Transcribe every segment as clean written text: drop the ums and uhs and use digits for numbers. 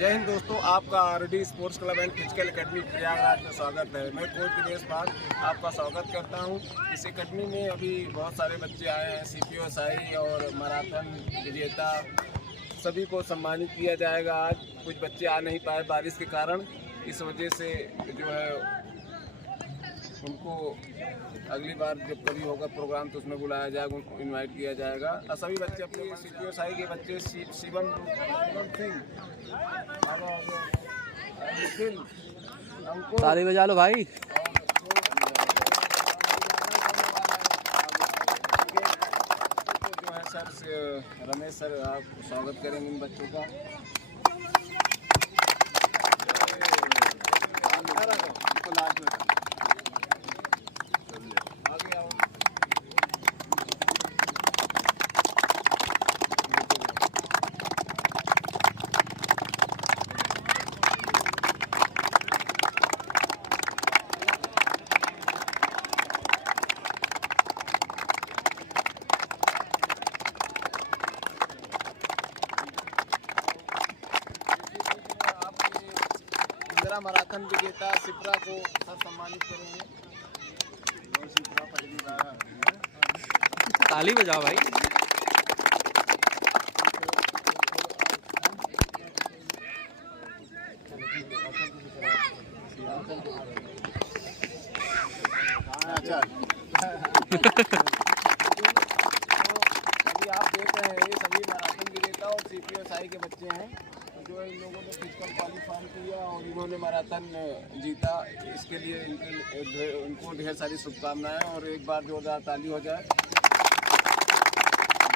जय हिंद दोस्तों, आपका RD sports club and physical academy Prayagraj में स्वागत है। मैं कोच दिनेश पाल आपका स्वागत करता हूं। इस एकेडमी में अभी बहुत सारे बच्चे आए हैं। सीपीओ साई और मैराथन विजेता सभी को सम्मानित किया जाएगा। आज कुछ बच्चे आ नहीं पाए बारिश के कारण, इस वजह से जो है उनको अगली बार जब कभी होगा प्रोग्राम तो उसमें बुलाया जाएगा, उनको इनवाइट किया जाएगा। और सभी बच्चे अपने सीपीओ साई के बच्चे शिवम सिंह ताली बजा लो भाई। जो है सर रमेश सर, आप स्वागत करेंगे इन बच्चों का। आगे आओ। मैराथन विजेता सिप्रा को सर सम्मानित करेंगे। ताली बजाओ भाई। अभी आप देख रहे हैं ये सभी मैराथन विजेता और सीपीओ साई के बच्चे हैं जो इन लोगों ने फिजिकल क्वालिफाई किया और इन्होंने मैराथन जीता। इसके लिए उनको ढेर सारी शुभकामनाएं और एक बार जोरदार ताली हो जाए।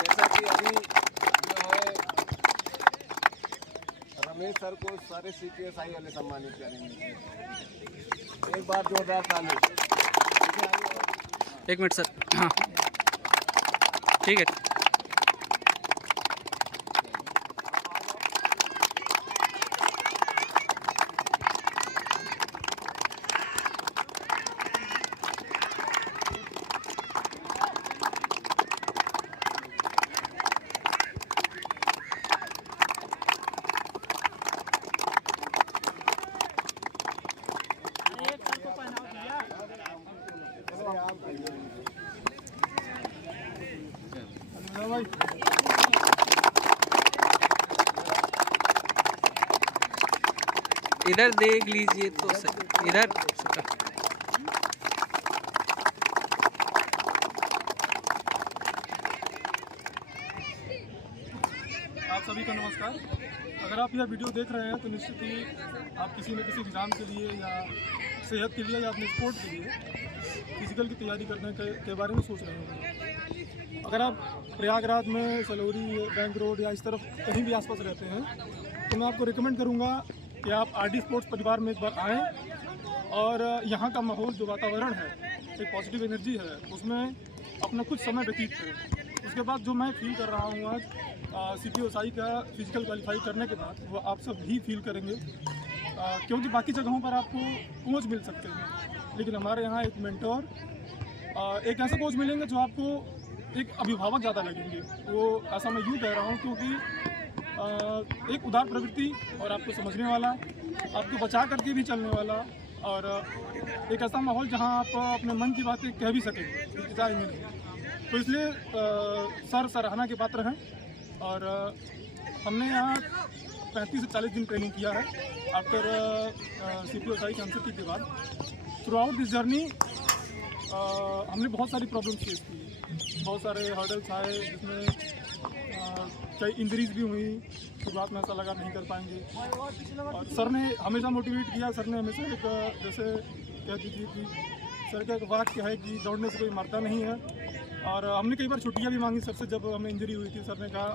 जैसा कि अभी जो है रमेश सर को सारे सीपीएसआई वाले सम्मानित करेंगे। एक बार जोरदार ताली। एक मिनट सर। हाँ ठीक है। इधर देख लीजिए तो सही। इधर आप सभी का नमस्कार। अगर आप यह वीडियो देख रहे हैं तो निश्चित ही आप किसी न किसी एग्ज़ाम के लिए या सेहत के लिए या अपने स्पोर्ट के लिए फिजिकल की तैयारी करने के बारे में सोच रहे होंगे। अगर आप प्रयागराज में सलोरी, बैंक रोड या इस तरफ कहीं भी आसपास रहते हैं तो मैं आपको रिकमेंड करूँगा कि आप आरडी स्पोर्ट्स परिवार में एक बार आएँ और यहाँ का माहौल, जो वातावरण है, एक पॉजिटिव एनर्जी है, उसमें अपना कुछ समय व्यतीत करें। उसके बाद जो मैं फील कर रहा हूँ आज सीपीओ साई का फिजिकल क्वालिफाई करने के बाद, वो आप सब भी फील करेंगे। क्योंकि बाकी जगहों पर आपको कोच मिल सकते हैं, लेकिन हमारे यहाँ एक मेंटोर, एक ऐसा कोच मिलेंगे जो आपको एक अभिभावक ज़्यादा लगेंगे। वो ऐसा मैं यूँ कह रहा हूँ क्योंकि एक उदार प्रवृत्ति और आपको समझने वाला, आपको बचा करके भी चलने वाला, और एक ऐसा माहौल जहां आप अपने मन की बातें कह भी सकेंगे, हिचकिचाएंगे नहीं। तो इसलिए सर सराहना के पात्र हैं। और हमने यहाँ 35 से 40 दिन ट्रेनिंग किया है आफ्टर सीपीओ साई कैंसर के बाद। थ्रू आउट दिस जर्नी हमने बहुत सारी प्रॉब्लम्स फेस की, बहुत सारे हर्डल्स आए, जिसमें कई इंजरीज भी हुई। शुरुआत में ऐसा लगा नहीं कर पाएंगे, और सर ने हमेशा मोटिवेट किया। सर ने हमेशा एक जैसे कह दीजिए कि सर का एक वाक्य है कि दौड़ने से कोई मरता नहीं है। और हमने कई बार छुट्टियां भी मांगी सर से जब हमें इंजरी हुई थी। सर ने कहा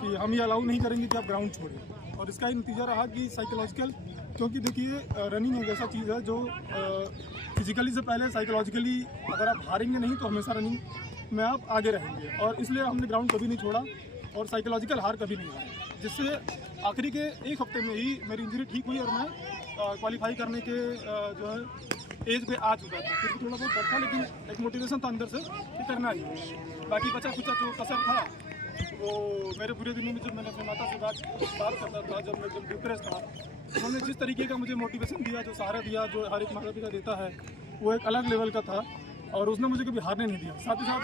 कि हम ये अलाउ नहीं करेंगे कि आप ग्राउंड छोड़ें, और इसका ही नतीजा रहा कि साइकोलॉजिकल, क्योंकि देखिए रनिंग एक ऐसा चीज़ है जो फिजिकली से पहले साइकोलॉजिकली अगर आप हारेंगे नहीं तो हमेशा रनिंग में आप आगे रहेंगे। और इसलिए हमने ग्राउंड कभी नहीं छोड़ा और साइकोलॉजिकल हार कभी नहीं हारा, जिससे आखिरी के एक हफ्ते में ही मेरी इंजरी ठीक हुई और मैं क्वालिफाई करने के जो है एज पे आ चुका था। फिर भी थोड़ा बहुत डर था, लेकिन एक मोटिवेशन था अंदर से कि करना ही। बाकी बचा कुछ जो कसर था वो मेरे बुरे दिनों में जब मैंने अपने माता से बात करता था, जब डिप्रेस था, उन्होंने जिस तरीके का मुझे मोटिवेशन दिया, जो सहारा दिया, जो हर एक माता पिता देता है, वो एक अलग लेवल का था और उसने मुझे कभी हारने नहीं दिया। साथ ही साथ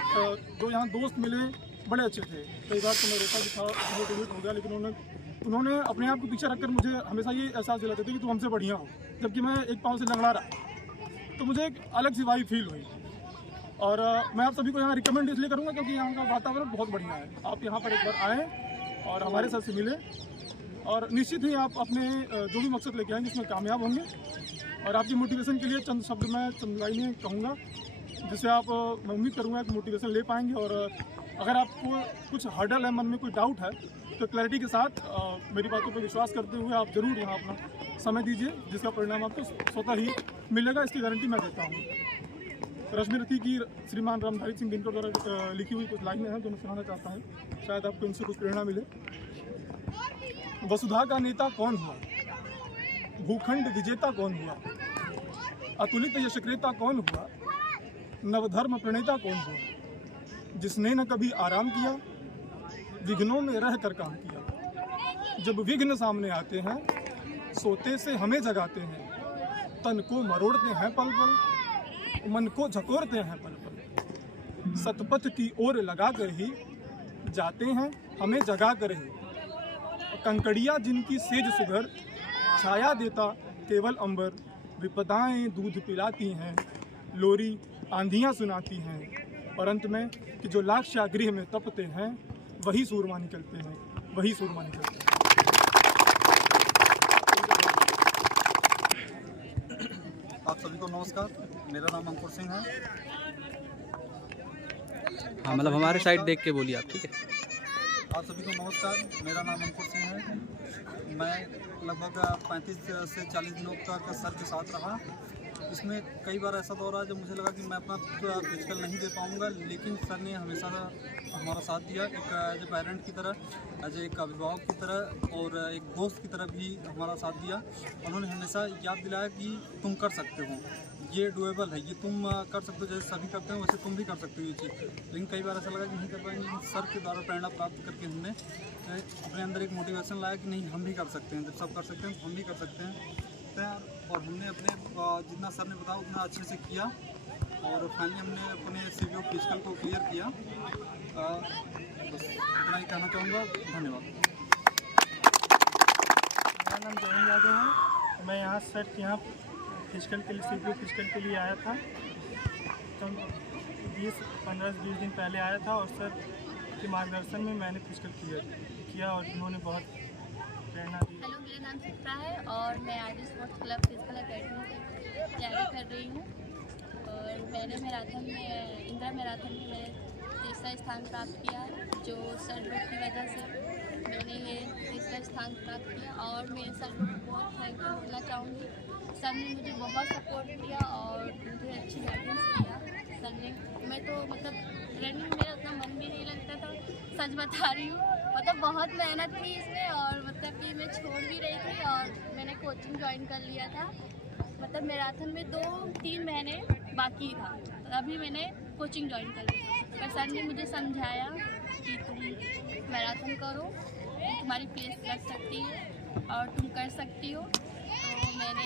जो यहाँ दोस्त मिले बड़े अच्छे थे। कई बार तो मैं रोता भी था, मोटिवेट हो गया, लेकिन उन्होंने अपने आप को पीछे रखकर मुझे हमेशा ये एहसास दिलाते थे कि तू हमसे बढ़िया हो, जबकि मैं एक पाँव से लंगड़ा रहा। तो मुझे एक अलग सी वाइब फील हुई और मैं आप सभी को यहाँ रिकमेंड इसलिए करूँगा क्योंकि यहाँ का वातावरण बहुत बढ़िया है। आप यहाँ पर एक बार आएँ और हमारे साथ से मिले और निश्चित ही आप अपने जो भी मकसद लेके आएंगे उसमें कामयाब होंगे। और आपकी मोटिवेशन के लिए चंद शब्द मैं चंद लाइनें कहूँगा जिससे आप, मैं उम्मीद करूँगा कि मोटिवेशन ले पाएंगे। और अगर आपको कुछ हर्डल है, मन में कोई डाउट है, तो क्लैरिटी के साथ मेरी बातों पर विश्वास करते हुए आप ज़रूर यहाँ अपना समय दीजिए, जिसका परिणाम आपको स्वतः ही मिलेगा, इसकी गारंटी मैं देता हूँ। रश्मि रथी की श्रीमान रामधारी सिंह दिनकर द्वारा लिखी हुई कुछ लाइनें हैं जो मैं सुनाना चाहता हूँ, शायद आपको इनसे कुछ प्रेरणा मिले। वसुधा का नेता कौन हुआ, भूखंड विजेता कौन हुआ, अतुलित यशक्रेता कौन हुआ, नवधर्म प्रणेता कौन हुआ, जिसने न कभी आराम किया, विघ्नों में रह कर काम किया। जब विघ्न सामने आते हैं, सोते से हमें जगाते हैं, तन को मरोड़ते हैं पल पल, मन को झकोरते हैं पल पल, सतपथ की ओर लगा कर ही जाते हैं हमें जगा कर ही। कंकड़िया जिनकी सेज सुघर, छाया देता केवल अंबर, विपदाएं दूध पिलाती हैं, लोरी आंधियां सुनाती हैं, और अंत में कि जो लाक्षागृह में तपते हैं वही सूरमा निकलते हैं, वही सूरमा निकलते हैं। आप सभी को नमस्कार, मेरा नाम अंकुर सिंह है। हाँ, मतलब हमारे साइड देख के बोलिए आप, ठीक है। आप सभी को नमस्कार, मेरा नाम अंकुर सिंह है। मैं लगभग 35 से 40 दिनों तक सर के साथ रहा। इसमें कई बार ऐसा दौर आया जब मुझे लगा कि मैं अपना फिजिकल नहीं दे पाऊंगा, लेकिन सर ने हमेशा हमारा साथ दिया, एक एज ए पेरेंट की तरह, एज एक अभिभावक की तरह और एक दोस्त की तरह भी हमारा साथ दिया। उन्होंने हमेशा याद दिलाया कि तुम कर सकते हो, ये डुएबल है, ये तुम कर सकते हो, जैसे सभी करते हैं वैसे तुम भी कर सकते हो ये चीज़। लेकिन कई बार ऐसा लगा कि नहीं कर पाएंगे, लेकिन सर के द्वारा प्रेरणा प्राप्त करके हमने अपने अंदर एक मोटिवेशन लाया कि नहीं, हम भी कर सकते हैं, जब सब कर सकते हैं तो हम भी कर सकते हैं। और हमने अपने जितना सर ने बताया उतना अच्छे से किया और फाइनली हमने अपने सीवीओ फिजिकल को क्लियर किया। बस इतना ही कहना चाहूँगा, धन्यवाद। मेरा नाम जयन यादव है। मैं यहाँ सर के यहाँ फिजिकल के लिए, सीवीओ फिजिकल के लिए आया था। तो 15-20 दिन पहले आया था और सर के मार्गदर्शन में मैंने फिजिकल क्लियर किया और उन्होंने बहुत प्रेरणा दी। हेलो, मेरा नाम चित्रा है और मैं आज स्पोर्ट्स क्लब फिजिकल एकेडमी से तैयारी कर रही हूँ। और मैंने मैराथन में, इंदिरा मैराथन में मैंने तीसरा स्थान प्राप्त किया है, जो सर लोग की वजह से मैंने ये तीसरा स्थान प्राप्त किया। और मैं सर लोग को बहुत थैंक यू बोलना चाहूँगी। सर ने मुझे बहुत सपोर्ट किया और मुझे अच्छी गाइडेंस किया सर ने। मैं तो मतलब रनिंग मेरा उतना मन भी नहीं लगता था, सच बता रही हूँ। मतलब बहुत मेहनत की इसमें और मतलब कि मैं छोड़ भी रही थी और मैंने कोचिंग ज्वाइन कर लिया था। मतलब मैराथन में 2-3 महीने बाकी था, अभी मैंने कोचिंग ज्वाइन कर ली। पर सर ने मुझे समझाया कि तुम मैराथन करो, तुम्हारी प्लेस लग सकती है और तुम कर सकती हो। तो मैंने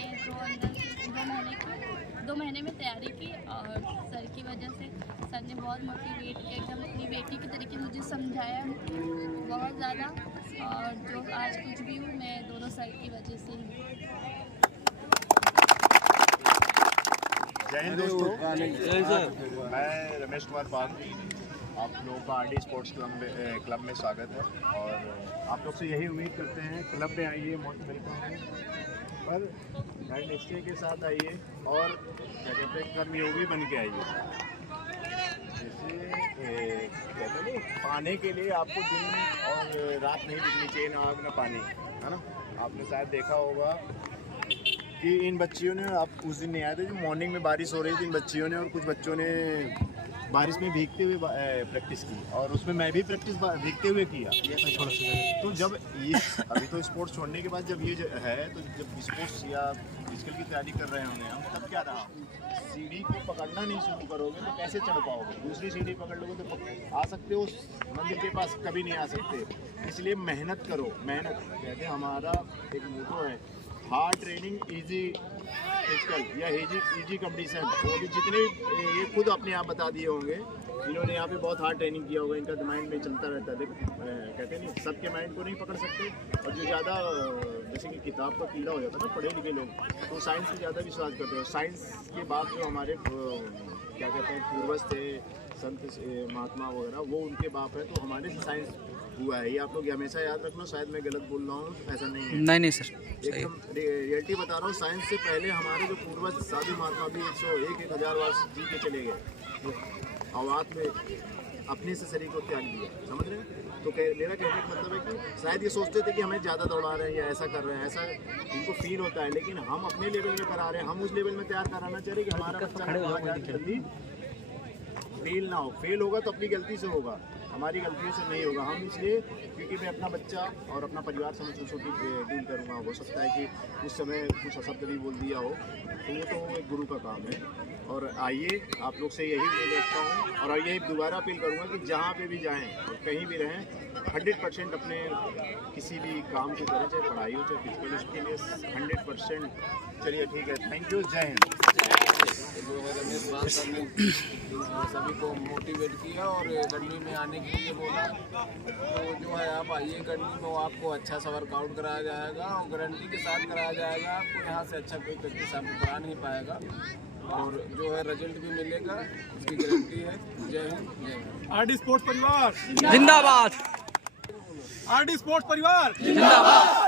2 महीने में तैयारी की और सर की वजह से सर ने बहुत मोटिवेट किया, एकदम अपनी बेटी की तरीके मुझे समझाया बहुत ज़्यादा। और जो आज कुछ भी हूँ मैं दोनों सर की वजह से ही। जय हिंद दोस्तों, मैं रमेश कुमार पाल, आप लोगों का आरडी स्पोर्ट्स क्लब में स्वागत है। और आप लोग से यही उम्मीद करते हैं, क्लब में आइए, मोस्ट वेलकम है, पर दृढ़ निश्चय के साथ आइए और क्या कहते हैं, कर्मयोगी बन के आइए। जैसे कहते हैं पाने के लिए आपको दिन और रात नहीं दिखनी चाहिए, ना आग ना पानी, है ना। आपने शायद देखा होगा कि इन बच्चियों ने, आप उस दिन नहीं आए थे जो मॉर्निंग में बारिश हो रही थी, इन बच्चियों ने और कुछ बच्चों ने बारिश में भीगते हुए प्रैक्टिस की, और उसमें मैं भी प्रैक्टिस भीगते हुए किया। तो जब ये अभी तो स्पोर्ट्स छोड़ने के बाद जब ये है, तो जब स्पोर्ट्स या फिजिकल की तैयारी कर रहे होंगे हम, तब क्या रहा, सीढ़ी को पकड़ना नहीं शुरू करोगे तो कैसे चढ़ पाओगे? दूसरी सीढ़ी पकड़ लोगे तो आ सकते हो उस मंजिल के पास, कभी नहीं आ सकते। इसलिए मेहनत करो। मेहनत कहते हैं, हमारा एक मोटो है, हार्ड ट्रेनिंग इजी फिजिकल या इजी कंपटीशन। वो भी जितने ये खुद अपने आप बता दिए होंगे, इन्होंने यहाँ पे बहुत हार्ड ट्रेनिंग किया होगा, इनका माइंड में चलता रहता है। देखो कहते हैं नहीं, सबके माइंड को नहीं पकड़ सकते, और जो ज़्यादा जैसे कि किताब का कीड़ा हो जाता है ना, पढ़े लिखे लोग, तो साइंस से ज़्यादा विश्वास करते हैं। साइंस के बाद जो हमारे क्या कहते हैं पूर्वज थे, संत महात्मा वगैरह, वो उनके बाप है, तो हमारे से साइंस हुआ है। ये आप लोग हमेशा याद रखना, शायद मैं गलत बोल रहा हूँ, ऐसा नहीं है। नहीं सर, एकदम रियलिटी बता रहा हूँ। साइंस से पहले हमारे जो पूर्वज साधु महात्मा भी 101,000 वर्ष जी के चले गए, अवात में अपने से शरीर को त्याग दिया, समझ रहे हैं? तो मेरा कहने का मतलब है कि शायद ये सोचते थे कि हमें ज़्यादा दौड़ा रहे हैं या ऐसा कर रहे हैं, ऐसा इनको फील होता है, लेकिन हम अपने लेवल में करा रहे हैं। हम उस लेवल में तैयार कराना चाह रहे हैं कि हमारा बच्चा जल्दी फेल ना हो। फेल होगा तो अपनी गलती से होगा, हमारी गलतियों से नहीं होगा। हम इसलिए क्योंकि मैं अपना बच्चा और अपना परिवार समझ छोटी डील करूँगा। हो सकता है कि उस समय कुछ अशब्द भी बोल दिया हो, तो वो तो एक गुरु का काम है। और आइए, आप लोग से यही उम्मीद रखता हूँ, और यही दोबारा अपील करूँगा कि जहाँ पे भी जाएँ और कहीं भी रहें, 100% अपने किसी भी काम को करें, चाहे पढ़ाई हो चाहे फिजिकल, उसके लिए 100%। चलिए ठीक है, थैंक यू, जय हिंद। जो है रमेश बाल सर ने सभी को मोटिवेट किया और अकेडमी में आने के लिए बोला। तो जो है आप आइए अकेडमी में, वो आपको अच्छा सा वर्कआउट कराया जाएगा और गारंटी के साथ कराया जाएगा। आपको यहाँ से अच्छा कोई प्रैक्टिस आपको करा नहीं पाएगा, और जो है रिजल्ट भी मिलेगा, उसकी गारंटी है। जय हिंद, जय हिंद। आरडी स्पोर्ट्स परिवार जिंदाबाद। आरडी स्पोर्ट्स परिवार जिंदाबाद।